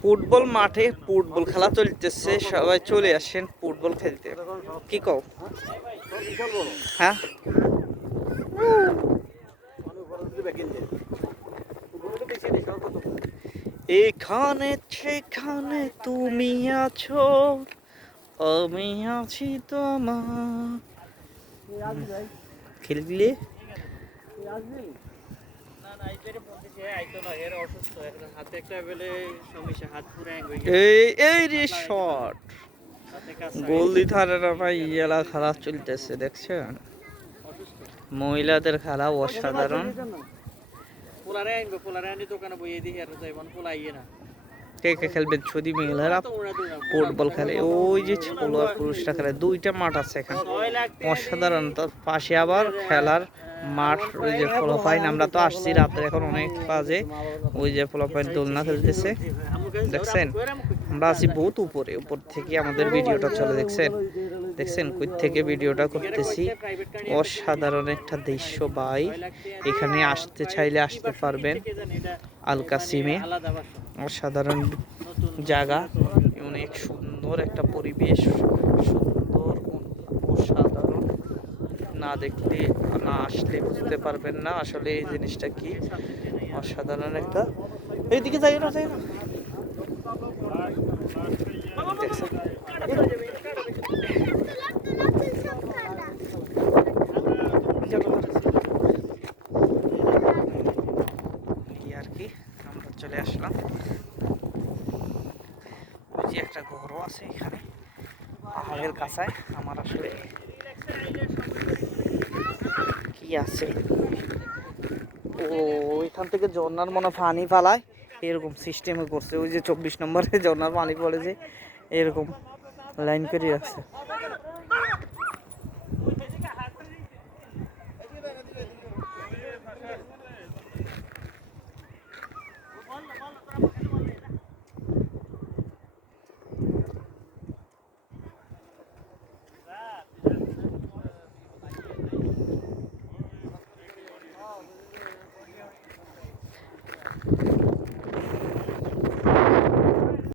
Football মাঠে football খেলা চলতেছে, সবাই চলে আসেন ফুটবল খেলতে। কি কও? হ্যাঁ, এখানে সেখানে তুমি আছো, আমি আছি তোমার। খেলবি? এই এই রে শট, গোল দিতে পারে না ভাই। এলা খেলা চলতেছে দেখছেন, মহিলাদের খেলা অসাধারণ। কে কে খেলবেন? শুধু মহিলারা ফুটবল খেলে, ওই যে পুরুষরা খেলে। দুইটা মাঠ আছে এখানে, অসাধারণ। তার পাশে আবার খেলার মাঠ, ওই যে ফলোফাইন। আমরা তো আসছি রাত্রে, এখন অনেক বাজে। ওই যে ফলোফাইন দোলনা খেলতেছে দেখছেন। আমরা আছি বহুত উপরে, উপর থেকে আমাদের ভিডিওটা চলে। দেখছেন দেখছেন কই থেকে ভিডিওটা করতেছি। অসাধারণ একটা দৃশ্য ভাই। এখানে আসতে চাইলে আসতে পারবেন, আল কাসিমে। অসাধারণ জায়গা, অনেক সুন্দর একটা পরিবেশ, সুন্দর, অসাধারণ। না দেখলে, না আসলে বুঝতে পারবেন না আসলে এই জিনিসটা কি। অসাধারণ একটা। এইদিকে যাই না, যাই না। দেখছেন? এই আর কি, আমরা চলে আসলাম। ওই যে একটা ঘরও আছে এখানে পাহাড়ের কাছায়। আমার আসলে কি আছে, ও ওইখান থেকে ঝর্ণার মনে পানি ফালায়, এরকম সিস্টেমে করছে। ওই যে 24 নম্বরে ঝর্ণার পানি পড়ে, যে এরকম লাইন করে রাখছে।